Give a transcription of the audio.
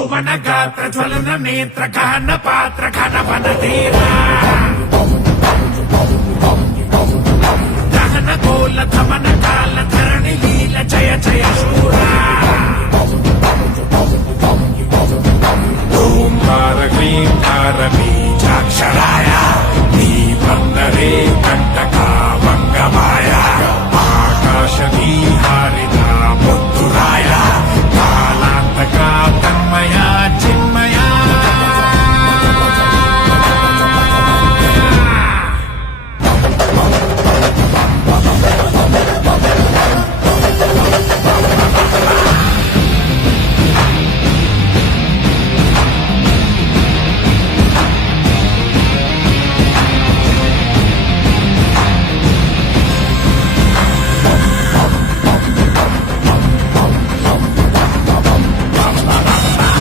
భువన గాత్ర జ్వలన నేత్ర గహన పాత్ర ఘన వన ధీరా దహన గోల ధమన కాల ధరణి లీల జయ జయ శూరా ఓంకార క్లీంకార బీజాక్షరాయ దీపం నరే కంటక